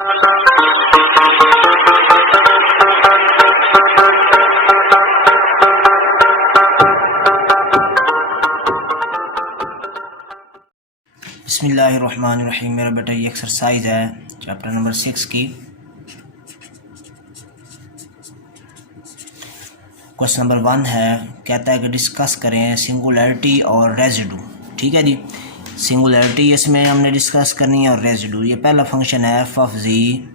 बिस्मिल्लाहिर्रहमानिर्रहीम। मेरा बेटा ये एक्सरसाइज है चैप्टर नंबर 6 की। क्वेश्चन नंबर 1 है, कहता है कि डिस्कस करें सिंगुलैरिटी और रेजिडू। ठीक है जी, सिंगुलैरिटी इसमें हमने डिस्कस करनी है और रेजिडू। ये पहला फंक्शन है F of G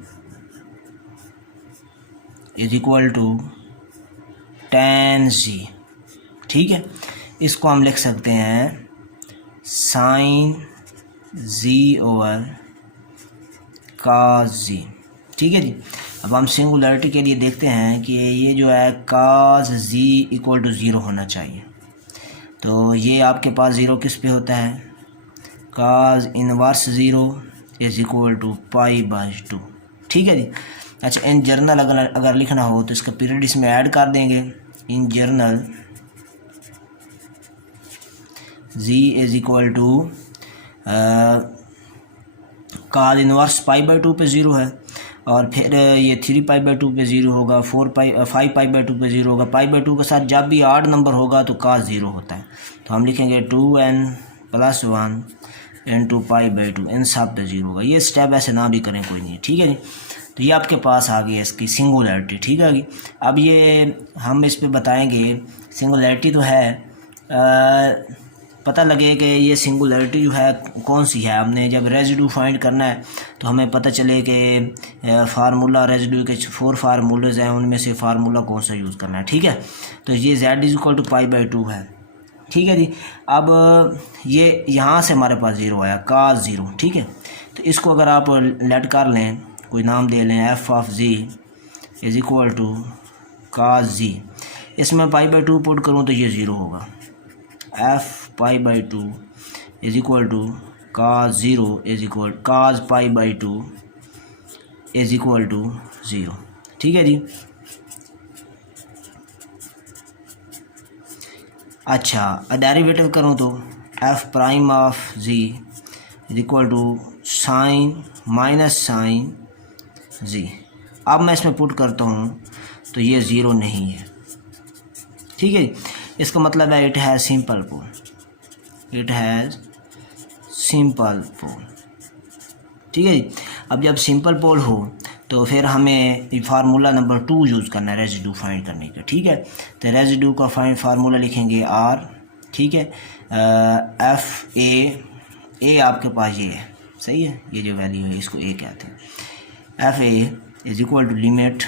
is equal to tan G. ठीक है, इसको हम लिख सकते हैं साइन जी ओवर काज जी। ठीक है जी, अब हम सिंगुलैरिटी के लिए देखते हैं कि ये जो है काज जी इक्वल टू ज़ीरो होना चाहिए। तो ये आपके पास ज़ीरो किस पे होता है, cos inverse zero is equal to π/2। ठीक है जी। अच्छा, इन जर्नल अगर लिखना हो तो इसका पीरियड इसमें ऐड कर देंगे। In general G is equal to cos inverse π/2 पे ज़ीरो है, और फिर ये 3π/2 पे ज़ीरो होगा, 5π/2 पे ज़ीरो होगा। π/2 के साथ जब भी आड नंबर होगा तो काज ज़ीरो होता है। तो हम लिखेंगे 2n+1 इंटू π/2, इन सब पे ज़ीरो होगा। ये स्टेप ऐसे ना भी करें कोई नहीं। ठीक है जी, तो ये आपके पास आ गई है इसकी सिंगुलैरिटी। ठीक है जी, अब ये हम इस पे बताएंगे सिंगुलैरिटी तो है, पता लगे कि ये सिंगुलैरिटी जो है कौन सी है। हमने जब रेजिडू फाइंड करना है तो हमें पता चले कि फार्मूला रेजिडू के 4 फार्मूलेज हैं, उनमें से फार्मूला कौन सा यूज़ करना है। ठीक है, तो ये z इज इक्वल टू π/2 है। ठीक है जी, अब ये यहाँ से हमारे पास ज़ीरो आया, काज ज़ीरो। ठीक है, तो इसको अगर आप लेट कर लें, कोई नाम दे लें, F of G is equal to cos G. इसमें π/2 पुट करूँ तो ये ज़ीरो होगा। F π/2 is equal to cos zero is equal cos π/2 is equal to zero. ठीक है जी। अच्छा, डेरिवेटिव करूँ तो F prime of G is equal to sine minus sine G. अब मैं इसमें पुट करता हूँ तो ये ज़ीरो नहीं है। ठीक है, इसका मतलब है it has simple pole, it has simple pole. ठीक है जी, अब जब सिंपल पोल हो तो फिर हमें फार्मूला नंबर 2 यूज़ करना है रेजिडू फाइंड करने का। ठीक है, तो रेजिडू का फार्मूला लिखेंगे आर। ठीक है, एफ ए आपके पास ये है, सही है, ये जो वैल्यू है इसको ए कहते हैं। F A is equal to limit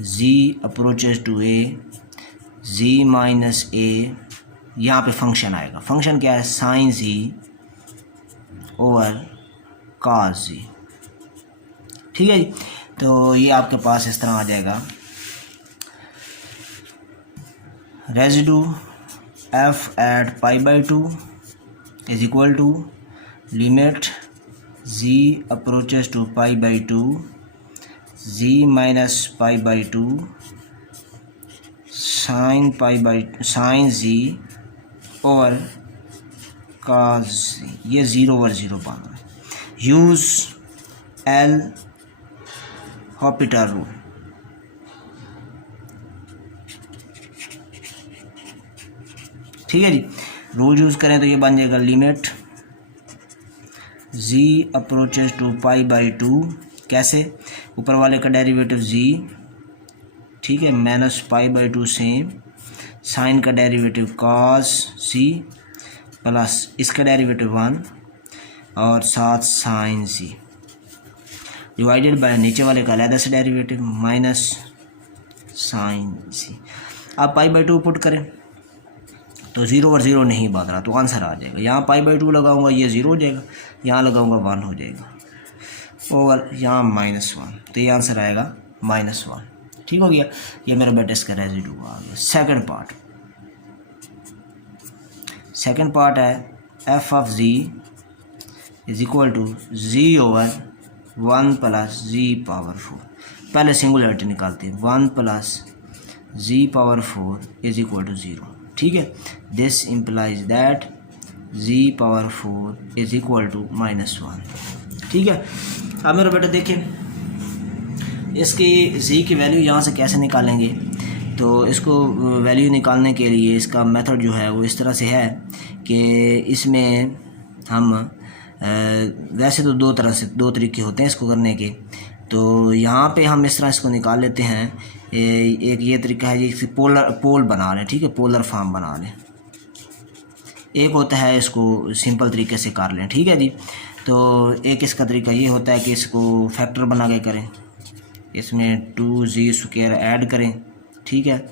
G approaches to A G minus A. यहाँ पे फंक्शन आएगा, फंक्शन क्या है, साइन जी ओवर काज जी। ठीक है जी, तो ये आपके पास इस तरह आ जाएगा residue F at π/2 is equal to limit G approaches to π/2 G minus π/2 sine G और काज जी। ये ज़ीरो ओवर ज़ीरो बन रहा है। Use L Hôpital rule. ठीक है जी, रूल यूज़ करें तो ये बन जाएगा लिमिट जी अप्रोचेज टू π/2, कैसे, ऊपर वाले का डेरिवेटिव जी, ठीक है, माइनस π/2 सेम, साइन का डेरिवेटिव कॉस सी प्लस इसका डेरिवेटिव 1 और साथ साइन सी डिवाइडेड बाय नीचे वाले का अलग से डेरिवेटिव माइनस साइन सी। आप π/2 पुट करें तो ज़ीरो और ज़ीरो नहीं बन रहा, तो आंसर आ जाएगा। यहाँ π/2 लगाऊंगा ये ज़ीरो हो जाएगा, यहाँ लगाऊंगा 1 हो जाएगा, और यहाँ -1, तो ये आंसर आएगा -1। ठीक हो गया, ये मेरा बेटा इसका रेजिडू आ गया। सेकंड पार्ट है F of G is equal to G over 1 plus G power 4। पहले सिंगुलैरिटी निकालते हैं, 1 plus G power 4 is equal to 0। ठीक है, this implies that G power 4 is equal to -1। ठीक है, अब मेरे बेटे देखें इसकी जी की वैल्यू यहाँ से कैसे निकालेंगे। तो इसको वैल्यू निकालने के लिए इसका मेथड जो है वो इस तरह से है कि इसमें हम वैसे तो दो तरीके होते हैं इसको करने के। तो यहाँ पे हम इस तरह इसको निकाल लेते हैं। एक ये तरीका है जी, पोल बना लें, ठीक है, पोलर फॉर्म बना लें। एक होता है इसको सिंपल तरीके से कर लें, ठीक है जी। तो एक इसका तरीका ये होता है कि इसको फैक्टर बना के करें, इसमें 2z² ऐड करें, ठीक है,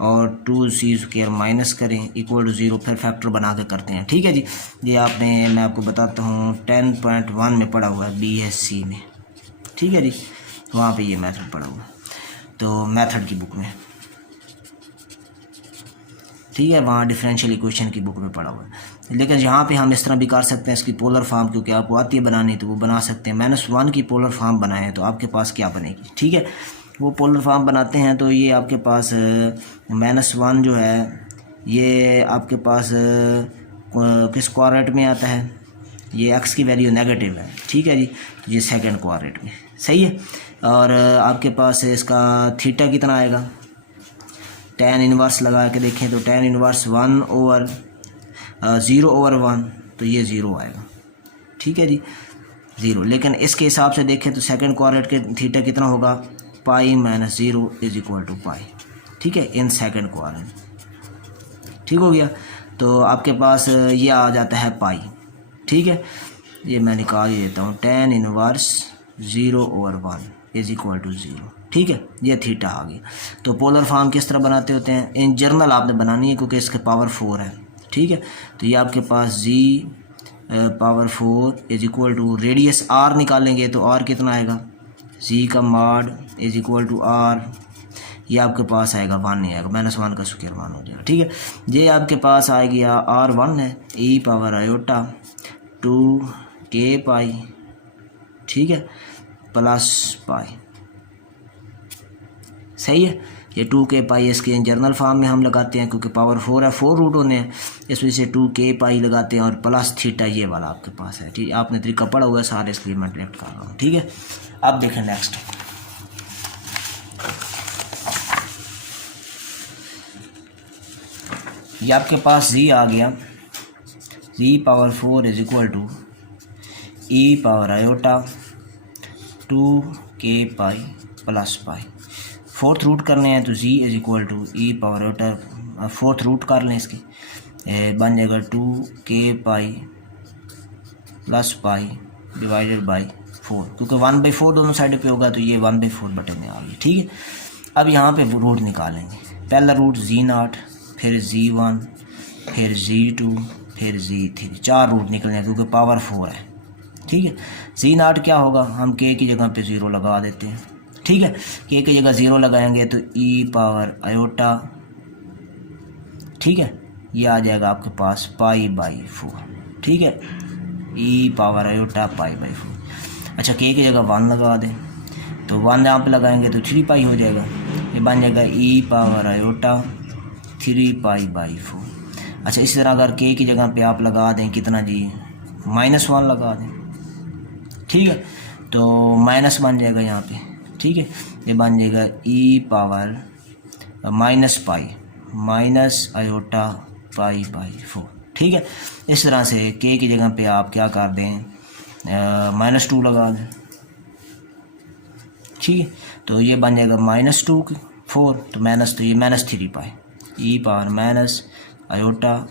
और 2z² माइनस करें इक्वल टू 0, फिर फैक्टर बना के करते हैं, ठीक है जी। ये मैं आपको बताता हूँ 10.1 में पढ़ा हुआ है BSc में, ठीक है जी, वहाँ पे ये मेथड पढ़ा हुआ है, तो मेथड की बुक में, ठीक है, वहाँ डिफरेंशियल इक्वेशन की बुक में पढ़ा हुआ है। लेकिन यहाँ पे हम इस तरह भी कर सकते हैं इसकी पोलर फॉर्म, क्योंकि आपको आती है बनानी तो वो बना सकते हैं। -1 की पोलर फॉर्म बनाए तो आपके पास क्या बनेगी, ठीक है, वो पोलर फॉर्म बनाते हैं तो ये आपके पास -1 जो है ये आपके पास किस क्वाड्रेंट में आता है, ये x की वैल्यू नेगेटिव है, ठीक है जी, ये सेकंड क्वाड्रेंट में, सही है। और आपके पास इसका थीटा कितना आएगा, tan इनवर्स लगा के देखें तो tan इनवर्स 0/1, तो ये 0 आएगा, ठीक है जी, 0। लेकिन इसके हिसाब से देखें तो सेकंड क्वाड्रेंट के थीटा कितना होगा, pi minus 0 is equal to pi, ठीक है, इन सेकंड क्वाड्रेंट, ठीक हो गया। तो आपके पास ये आ जाता है पाई, ठीक है, ये मैं निकाल ही देता हूँ, tan inverse 0/1 is equal to 0, ठीक है, ये थीटा आ गया। तो पोलर फॉर्म किस तरह बनाते होते हैं, इन जनरल आपने बनानी है क्योंकि इसके पावर 4 है, ठीक है। तो ये आपके पास g power 4 is equal to radius r निकालेंगे तो r कितना आएगा, g का mod is equal to r, ये आपके पास आएगा 1 नहीं आएगा, -1 का स्क्वायर 1 हो जाएगा, ठीक है। ये आपके पास आ गया r1 है e पावर आयोटा 2k पाई, ठीक है, प्लस पाई, सही है। ये 2k पाई इसके जर्नल फॉर्म में हम लगाते हैं क्योंकि पावर 4 है, 4 रूट होने हैं, इस वजह से 2k पाई लगाते हैं और प्लस थीटा ये वाला आपके पास है, ठीक है। आपने तरीका पढ़ा हुआ है सारे, इसके लिए मैं डायरेक्ट कर रहा हूँ, ठीक है। अब देखें नेक्स्ट, ये आपके पास z आ गया, z power 4 is equal to e power iota 2k pi plus pi, fourth root करने हैं तो z is equal to E power iota, fourth root कर लें इसके, बन जाएगा 2k pi plus pi divided by 4, क्योंकि 1/4 दोनों साइड पे होगा तो ये 1/4 बटे में आ गई, ठीक है। अब यहाँ पे रूट निकालेंगे, पहला रूट z0, फिर z1, फिर z2, फिर z3, 4 रूट निकलने क्योंकि पावर 4 है, ठीक है। z0 क्या होगा, हम k की जगह पे 0 लगा देते हैं, ठीक है, k की जगह 0 लगाएंगे तो e पावर आयोटा, ठीक है, ये आ जाएगा आपके पास π/4, ठीक है, e पावर आयोटा π/4। अच्छा, k की जगह 1 लगा दें तो 1 यहाँ पे लगाएंगे तो 3π हो जाएगा, ये बन जाएगा e पावर आयोटा 3π/4। अच्छा, इसी तरह अगर k की जगह पे आप लगा दें कितना जी, -1 लगा दें, ठीक है, तो माइनस बन जाएगा यहाँ पे, ठीक है, ये बन जाएगा e पावर -π माइनस आयोटा π/4, ठीक है। इस तरह से k की जगह पे आप क्या कर दें, -2 लगा दें, ठीक है, तो ये बन जाएगा -2 4, तो तो ये -3π e पावर माइनस आयोटा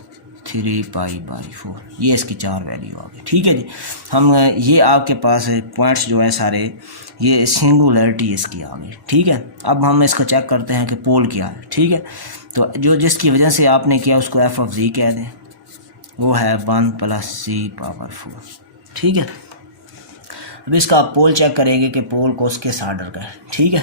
3π/4, ये इसकी 4 वैल्यू आ गई, ठीक है जी। हम ये आपके पास पॉइंट्स जो है सारे, ये सिंगुलरिटी इसकी आ गई, ठीक है। अब हम इसको चेक करते हैं कि पोल क्या है, ठीक है। तो जो जिसकी वजह से आपने किया उसको f ऑफ z कह दें, वो है 1 + z⁴, ठीक है। अब इसका आप पोल चेक करेंगे कि पोल को किस आर्डर का है, ठीक है।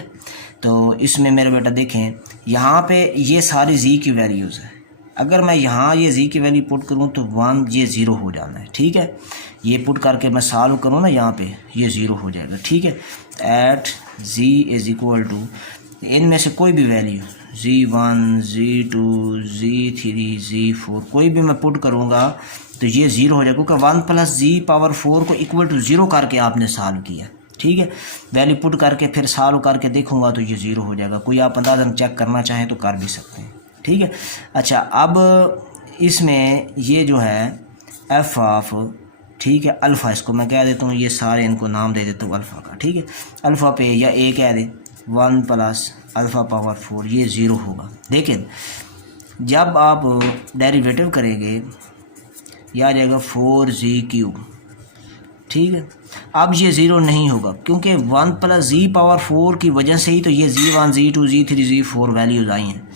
तो इसमें मेरे बेटा देखें, यहाँ पे ये सारी z की वैल्यूज़ है, अगर मैं यहाँ ये z की वैल्यू पुट करूँ तो 1 ये 0 हो जाना है, ठीक है। ये पुट करके मैं सॉल्व करूँ ना, यहाँ पे ये 0 हो जाएगा, ठीक है। At z is equal to, इनमें से कोई भी value z1 z2 z3 z4 कोई भी मैं पुट करूँगा तो ये 0 हो जाएगा, क्योंकि 1 + z⁴ को इक्वल टू 0 करके आपने सॉल्व किया, ठीक है। वैल्यू पुट करके फिर सॉल्व करके देखूंगा तो ये 0 हो जाएगा। कोई आप अंदाज़न चेक करना चाहें तो कर भी सकते हैं, ठीक है। अच्छा, अब इसमें ये जो है एफ ऑफ, ठीक है, अल्फ़ा, इसको मैं कह देता हूँ, ये सारे इनको नाम दे देता हूँ अल्फ़ा का, ठीक है। अल्फ़ा पे या ए कह दें 1 प्लस अल्फ़ा पावर 4, ये 0 होगा। लेकिन जब आप डेरिवेटिव करेंगे यह आ जाएगा 4z³, ठीक है। अब ये 0 नहीं होगा क्योंकि 1 प्लस जी पावर 4 की वजह से ही तो ये z1 z2 z3 z4 values आई हैं,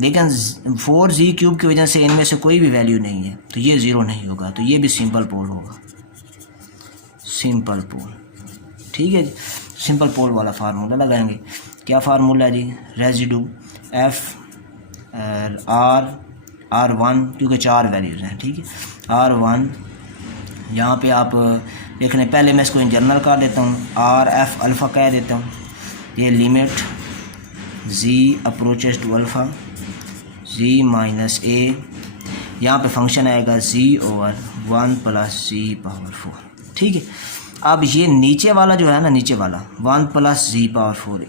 लेकिन 4z³ की वजह से इनमें से कोई भी वैल्यू नहीं है तो ये 0 नहीं होगा। तो ये भी सिंपल पोल होगा, सिंपल पोल, ठीक है जी। सिंपल पोल वाला फार्मूला लगाएंगे। क्या फार्मूला जी? रेजिडू एफ R1, क्योंकि 4 वैल्यूज़ हैं, ठीक है। R1 यहाँ पे आप देख लें, पहले मैं इसको इन जनरल कर देता हूँ, RF अल्फ़ा कह देता हूँ। ये limit z approaches to alpha z minus a, यहाँ पे फंक्शन आएगा z/1 प्लस z पावर 4, ठीक है। अब ये नीचे वाला जो है ना, नीचे वाला 1 प्लस z पावर 4,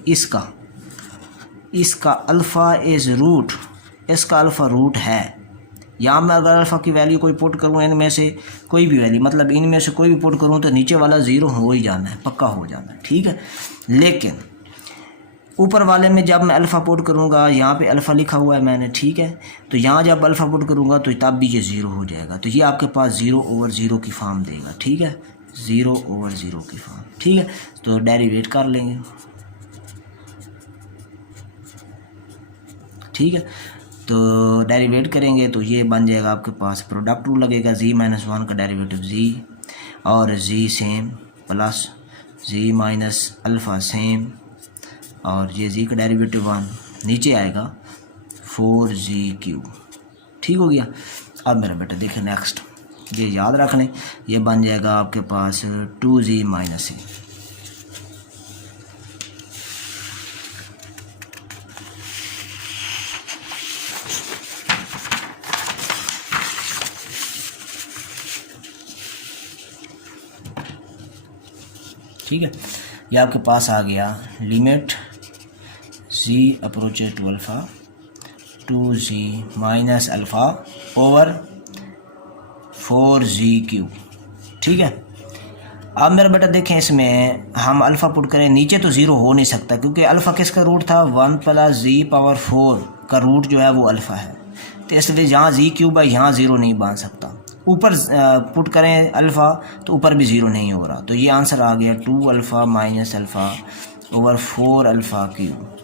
इसका अल्फ़ा इज़ रूट, इसका अल्फ़ा रूट है। यहाँ मैं अगर अल्फ़ा की वैल्यू कोई पुट करूँ, इनमें से कोई भी वैल्यू, मतलब इनमें से कोई भी पुट करूँ तो नीचे वाला 0 हो ही जाना है, पक्का हो जाना है, ठीक है। लेकिन ऊपर वाले में जब मैं अल्फ़ा पुट करूँगा, यहाँ पे अल्फ़ा लिखा हुआ है मैंने, ठीक है, तो यहाँ जब अल्फ़ा पुट करूँगा तो तब भी ये 0 हो जाएगा। तो ये आपके पास 0/0 की फॉर्म देगा, ठीक है, 0/0 की फॉर्म, ठीक है। तो डेरिवेट कर लेंगे, ठीक है। तो डेरिवेट करेंगे तो ये बन जाएगा आपके पास, प्रोडक्ट रूल लगेगा, z-1 का डेरिवेटिव z और z same plus z minus alpha same, और ये z का डेरिवेटिव 1 नीचे आएगा 4z³, ठीक हो गया। अब मेरा बेटा देखें नेक्स्ट, ये याद रख लें, ये बन जाएगा आपके पास 2z माइनस a, ठीक है। ये आपके पास आ गया limit z approaches to alpha 2z minus alpha over 4z³, ठीक है। अब मेरा बेटा देखें, इसमें हम अल्फ़ा पुट करें, नीचे तो 0 हो नहीं सकता क्योंकि अल्फ़ा किसका रूट था, 1 प्लस z पावर 4 का रूट जो है वो अल्फ़ा है, तो इसलिए जहाँ z³ है यहाँ 0 नहीं बन सकता। ऊपर पुट करें अल्फ़ा तो ऊपर भी 0 नहीं हो रहा, तो ये आंसर आ गया 2 alpha minus alpha over 4 alpha cube,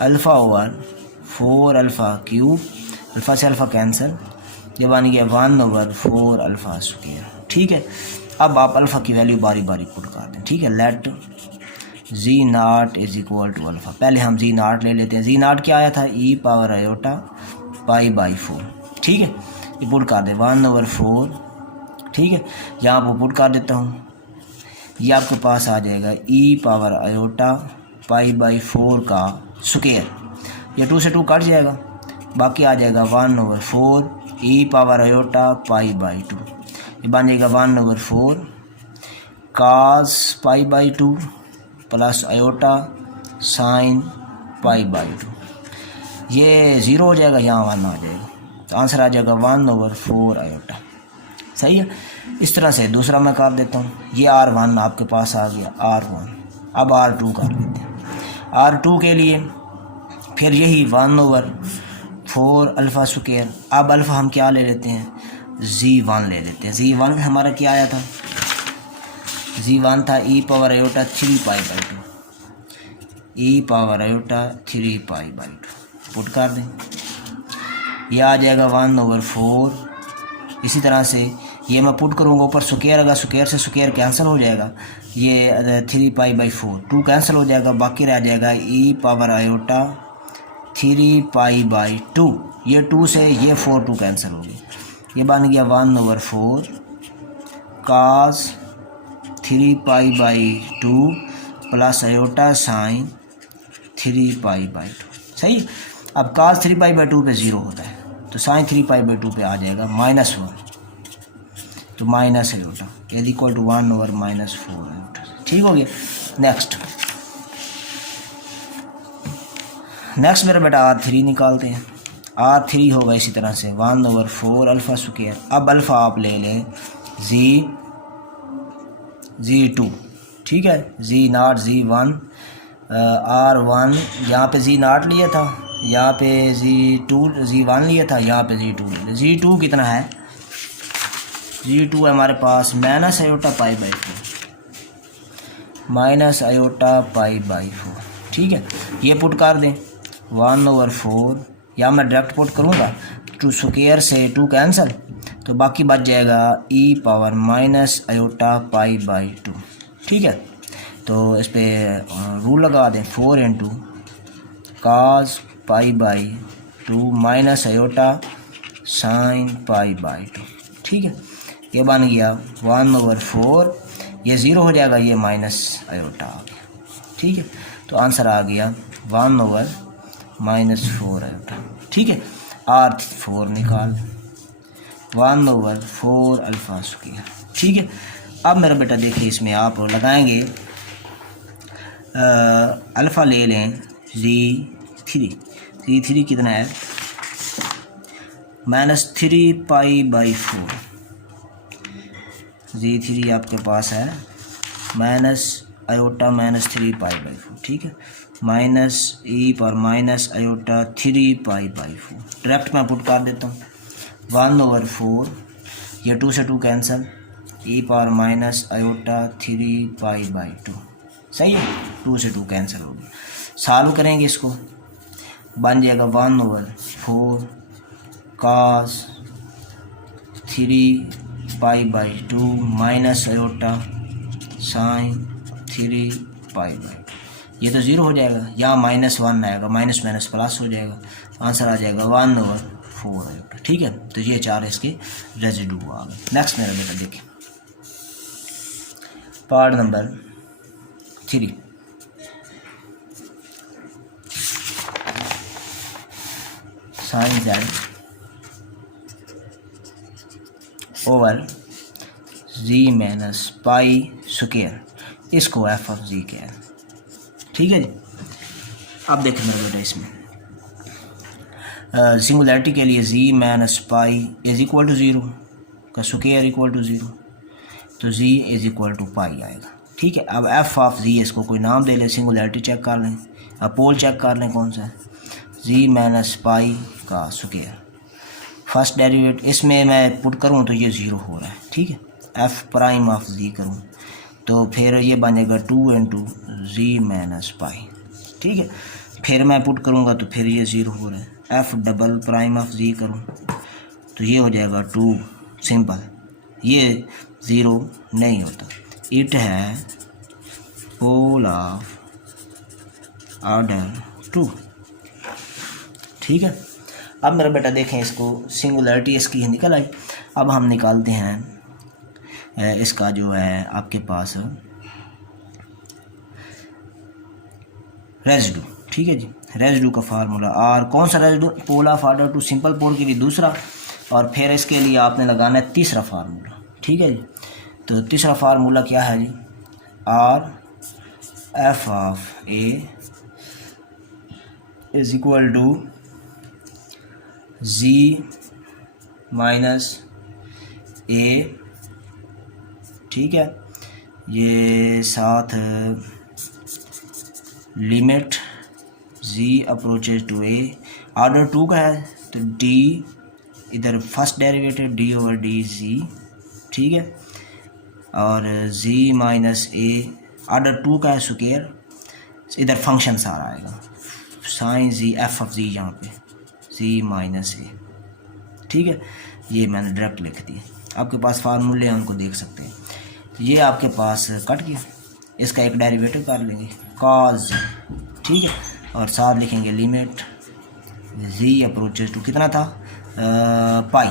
alpha over 4 alpha cube, alpha से अल्फ़ा कैंसिल, ये बन गया 1/4 अल्फ़ा स्क्वायर, ठीक है। अब आप अल्फ़ा की वैल्यू बारी बारी पुट कर दें, ठीक है। Let z0 is equal to alpha, पहले हम z0 ले लेते हैं। z0 क्या आया था, e⁻π/4, ठीक है। ये पुट कर दें 1/4, ठीक है। यहाँ पर पुट कर देता हूँ, ये आपके पास आ जाएगा e⁻π/4 का स्क्वायर, ये 2 से 2 कट जाएगा, बाकी आ जाएगा 1/4 e⁻π/2, ये बन जाएगा 1/4 cos π/2 प्लस आयोटा साइन π/2, ये 0 हो जाएगा, यहाँ 1 आ जाएगा, तो आंसर आ जाएगा 1/4 आयोटा, सही है। इस तरह से दूसरा मैं कर देता हूँ, ये R1 आपके पास आ गया, R1। अब R2 कर लेते हैं। R2 के लिए फिर यही 1/4 अल्फ़ा स्क्वायर, अब अल्फ़ा हम क्या ले लेते हैं, z1 ले लेते हैं। z1 में हमारा क्या आया था, z1 था e⁻3π/2, e⁻3π/2 पुट कर दें, यह आ जाएगा 1/4। इसी तरह से ये मैं पुट करूँगा ऊपर स्क्वायर, अगर स्क्वायर से स्क्वायर कैंसिल हो जाएगा, ये 3π/4 2 कैंसिल हो जाएगा, बाकी रह जाएगा e⁻3π/2, ये 2 से ये 4 2 कैंसिल हो गई, ये बन गया 1/4 cos 3π/2 प्लस आयोटा साइन 3π/2, सही। अब cos 3π/2 पे 0 होता है, तो साइन 3π/2 पे आ जाएगा -1, तो minus iota is equal to 1/-4 iota, ठीक हो गया। नेक्स्ट मेरा बेटा R3 निकालते हैं। R3 होगा इसी तरह से 1/4 अल्फ़ा स्क्वायर। अब अल्फ़ा आप ले लें Z2, ठीक है, Z0 Z1 R1, यहाँ पे Z0 लिया था, यहाँ पे Z1 लिया था, यहाँ पे Z2 लिया। Z2 कितना है? Z2 है हमारे पास माइनस आयोटा पाई बाई 4, ठीक है। ये पुट कर दें 1/4, या मैं डायरेक्ट पुट करूँगा, 2 स्क्वायर से 2 कैंसिल, तो बाकी बच जाएगा e power minus iota pi by 2, ठीक है। तो इस पर रूल लगा दें 4 into cause pi by 2 minus iota sine pi by 2, ठीक है। ये बन गया 1/4, ये ज़ीरो हो जाएगा, ये माइनस आयोटा आ गया, ठीक है। तो आंसर आ गया 1/-4 आयोटा, ठीक है। R4 निकाल 1/4 अल्फ़ा स्क्वायर, ठीक है। अब मेरा बेटा देखिए, इसमें आप लगाएंगे अल्फ़ा ले लें Z3 कितना है? -3 पाई बाई 4। Z3 आपके पास है माइनस आयोटा -3 पाई बाई 4, ठीक है, माइनस e पर minus iota 3 pi by 4। Direct मैं पुट कर देता हूँ 1/4, ये 2 से 2 कैंसिल, e पर माइनस आयोटा 3 पाई बाई 2, सही है, 2 से 2 कैंसिल हो गया। सॉल्व करेंगे इसको, बन जाएगा 1/4 cos 3 pi by 2 minus iota sine 3 pi by 2। ये तो ज़ीरो हो जाएगा, यहाँ -1 आएगा, माइनस माइनस प्लस हो जाएगा, आंसर आ जाएगा 1/4 आयोटा, ठीक है। तो ये 4 इसके रेजिड्यू आ गए। नेक्स्ट मेरा बेटा देखिए part number 3, sine z over z minus pi square, इसको f ऑफ z क्या है, ठीक है जी। अब देखें मेरे बेटा, इसमें सिंगुलैरिटी के लिए z minus pi is equal to 0 का स्क्वायर इक्वल टू 0, तो z is equal to pi आएगा, ठीक है। अब f ऑफ z, इसको कोई नाम दे लें, सिंगुलैरिटी चेक कर लें, अब पोल चेक कर लें कौन सा है, z माइनस पाई का स्क्वायर। फर्स्ट डेरिवेट इसमें मैं पुट करूँ तो ये 0 हो रहा है, ठीक है। f प्राइम ऑफ z करूँ तो फिर ये बनेगा 2 इंटू z माइनस पाई, ठीक है। फिर मैं पुट करूँगा तो फिर ये 0 हो रहा है। f double prime of z करूँ तो ये हो जाएगा 2, सिंपल, ये 0 नहीं होता, इट है पोल ऑफ ऑर्डर 2, ठीक है। अब मेरा बेटा देखें, इसको सिंगुलरिटी इसकी निकल आई। अब हम निकालते हैं इसका जो है आपके पास रेजिड्यू, ठीक है जी। रेजिड्यू का फार्मूला, और कौन सा residue? Pole of order 2 simple pole के लिए दूसरा, और फिर इसके लिए आपने लगाना है तीसरा फार्मूला, ठीक है जी। तो तीसरा फार्मूला क्या है जी? R F of A is equal to z minus A, ठीक है। ये साथ limit z approaches to a, order 2 का है तो d, इधर first derivative d over D z, ठीक है। और z माइनस a ऑर्डर 2 का है स्क्वायर, इधर फंक्शन सारा आएगा sine z f of z, यहाँ पे z माइनस ए, ठीक है। ये मैंने डायरेक्ट लिख दिया, आपके पास फार्मूले हैं उनको देख सकते हैं। तो ये आपके पास कट गया, इसका एक डेरिवेटिव कर लेंगे कॉज, ठीक है, और साथ लिखेंगे लिमिट z अप्रोचेज टू कितना था पाई,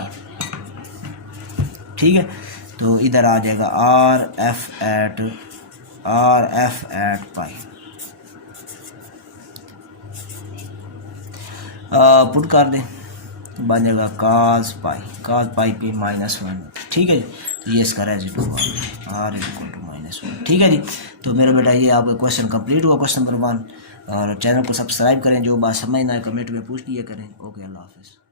ठीक है। तो इधर आ जाएगा R F at pi, put कर दें, बन जाएगा काज पाई पे -1, ठीक है जी। तो ये इसका रेजिड्यू आर इक्वल टू -1। ठीक है जी। तो मेरा बेटा ये आपका क्वेश्चन कंप्लीट हुआ, क्वेश्चन नंबर 1। और चैनल को सब्सक्राइब करें, जो बात समझ ना आए कमेंट में पूछ लिया करें। ओके, अल्लाह हाफिज़।